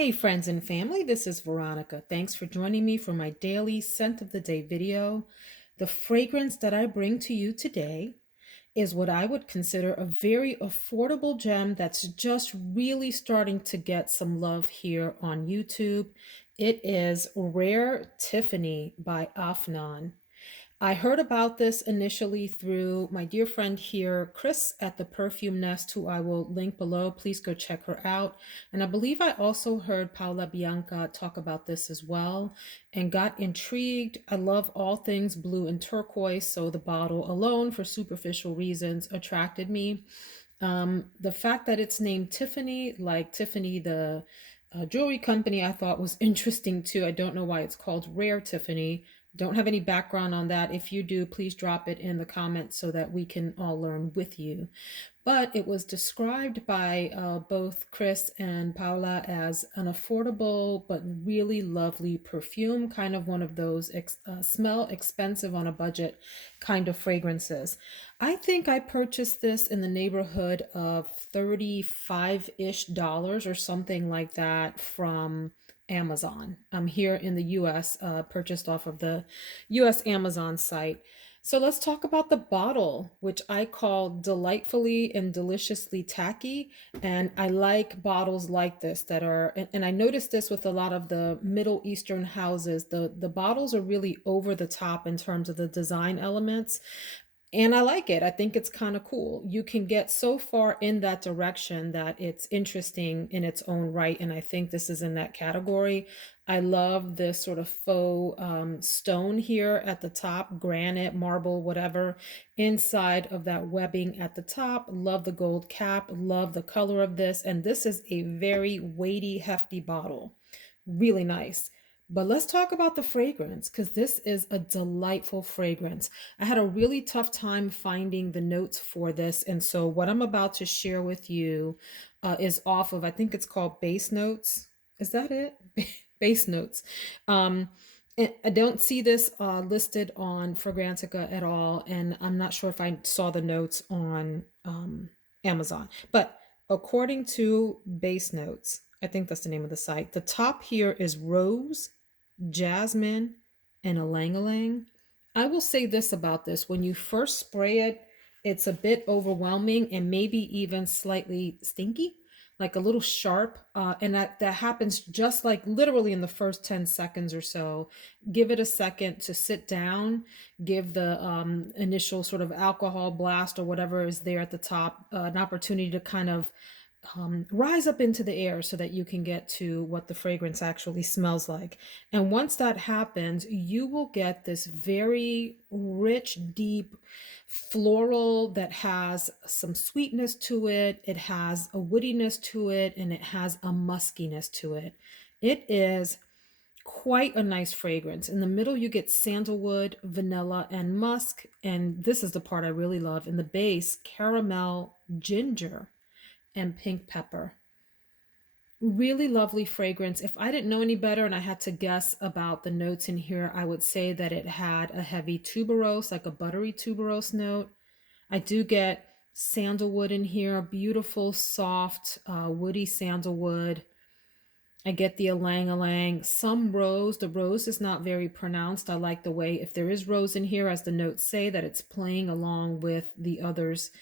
Hey friends and family, this is Veronica. Thanks for joining me for my daily scent of the day video. The fragrance that I bring to you today is what I would consider a very affordable gem that's just really starting to get some love here on YouTube. It is Rare Tiffany by Afnan. I heard about this initially through my dear friend here, Chris at the Perfume Nest, who I will link below. Please go check her out. And I believe I also heard Paola Bianca talk about this as well and got intrigued. I love all things blue and turquoise, so the bottle alone, for superficial reasons, attracted me. The fact that it's named Tiffany, like Tiffany, the jewelry company, I thought was interesting too. I don't know why it's called Rare Tiffany. Don't have any background on that. If you do, please drop it in the comments so that we can all learn with you. But it was described by both Chris and Paula as an affordable but really lovely perfume, kind of one of those smell expensive on a budget kind of fragrances. I think I purchased this in the neighborhood of 35-ish dollars or something like that from Amazon. I'm here in the US, purchased off of the US Amazon site. So let's talk about the bottle, which I call delightfully and deliciously tacky. And I like bottles like this that are, and I noticed this with a lot of the Middle Eastern houses. The bottles are really over the top in terms of the design elements. And I like it. I think it's kind of cool. You can get so far in that direction that it's interesting in its own right. And I think this is in that category. I love this sort of faux stone here at the top, granite, marble, whatever, inside of that webbing at the top. Love the gold cap, love the color of this. And this is a very weighty, hefty bottle. Really nice. But let's talk about the fragrance because this is a delightful fragrance. I had a really tough time finding the notes for this. And so, what I'm about to share with you is off of, I think it's called Base Notes. Is that it? Base Notes. I don't see this listed on Fragrantica at all. And I'm not sure if I saw the notes on Amazon. But according to Base Notes, I think that's the name of the site, the top here is rose, jasmine, and ylang ylang. I will say this about this. When you first spray it, it's a bit overwhelming and maybe even slightly stinky, like a little sharp. And that happens just like literally in the first 10 seconds or so. Give it a second to sit down, give the initial sort of alcohol blast or whatever is there at the top an opportunity to kind of rise up into the air so that you can get to what the fragrance actually smells like. And once that happens, you will get this very rich, deep floral that has some sweetness to it. It has a woodiness to it, and it has a muskiness to it. It is quite a nice fragrance. In the middle, you get sandalwood, vanilla, and musk. And this is the part I really love. In the base, caramel, ginger, and pink pepper. Really lovely fragrance. If I didn't know any better and I had to guess about the notes in here, I would say that it had a heavy tuberose, like a buttery tuberose note. I do get sandalwood in here, beautiful, soft, woody sandalwood. I get the ylang ylang, some rose. The rose is not very pronounced. I like the way, if there is rose in here, as the notes say, that it's playing along with the others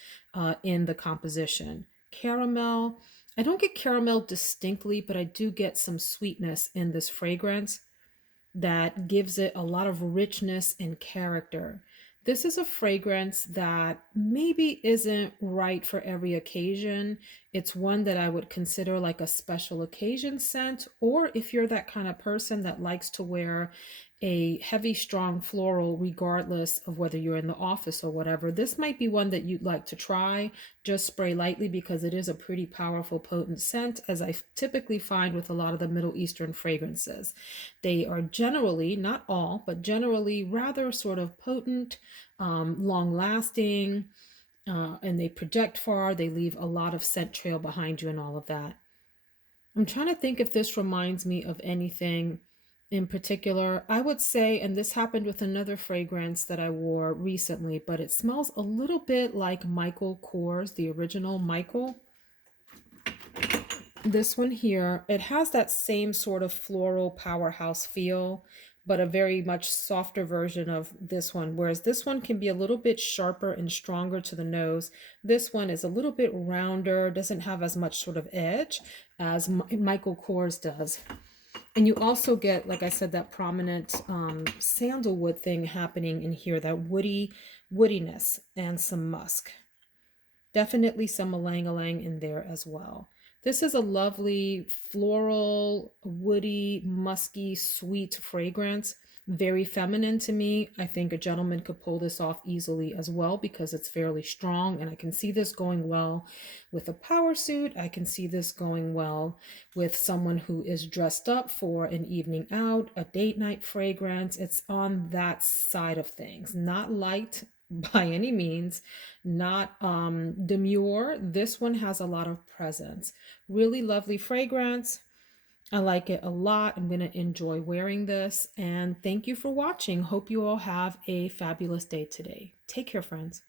in the composition. Caramel. I don't get caramel distinctly, but I do get some sweetness in this fragrance that gives it a lot of richness and character. This is a fragrance that maybe isn't right for every occasion. It's one that I would consider like a special occasion scent, or if you're that kind of person that likes to wear a heavy, strong floral, regardless of whether you're in the office or whatever, this might be one that you'd like to try. Just spray lightly because it is a pretty powerful, potent scent, as I typically find with a lot of the Middle Eastern fragrances. They are generally, not all, but generally rather sort of potent, long lasting, and they project far. They leave a lot of scent trail behind you and all of that. I'm trying to think if this reminds me of anything in particular. I would say, and this happened with another fragrance that I wore recently, but it smells a little bit like Michael Kors, the original Michael. This one here, it has that same sort of floral powerhouse feel, but a very much softer version of this one. Whereas this one can be a little bit sharper and stronger to the nose. This one is a little bit rounder, doesn't have as much sort of edge as Michael Kors does. And you also get, like I said, that prominent sandalwood thing happening in here, that woodiness and some musk. Definitely some ylang-ylang in there as well. This is a lovely floral, woody, musky, sweet fragrance. Very feminine to me. I think a gentleman could pull this off easily as well because it's fairly strong, and I can see this going well with a power suit. I can see this going well with someone who is dressed up for an evening out, a date night fragrance. It's on that side of things. Not light by any means, not demure. This one has a lot of presence. Really lovely fragrance. I like it a lot. I'm going to enjoy wearing this. And thank you for watching. Hope you all have a fabulous day today. Take care, friends.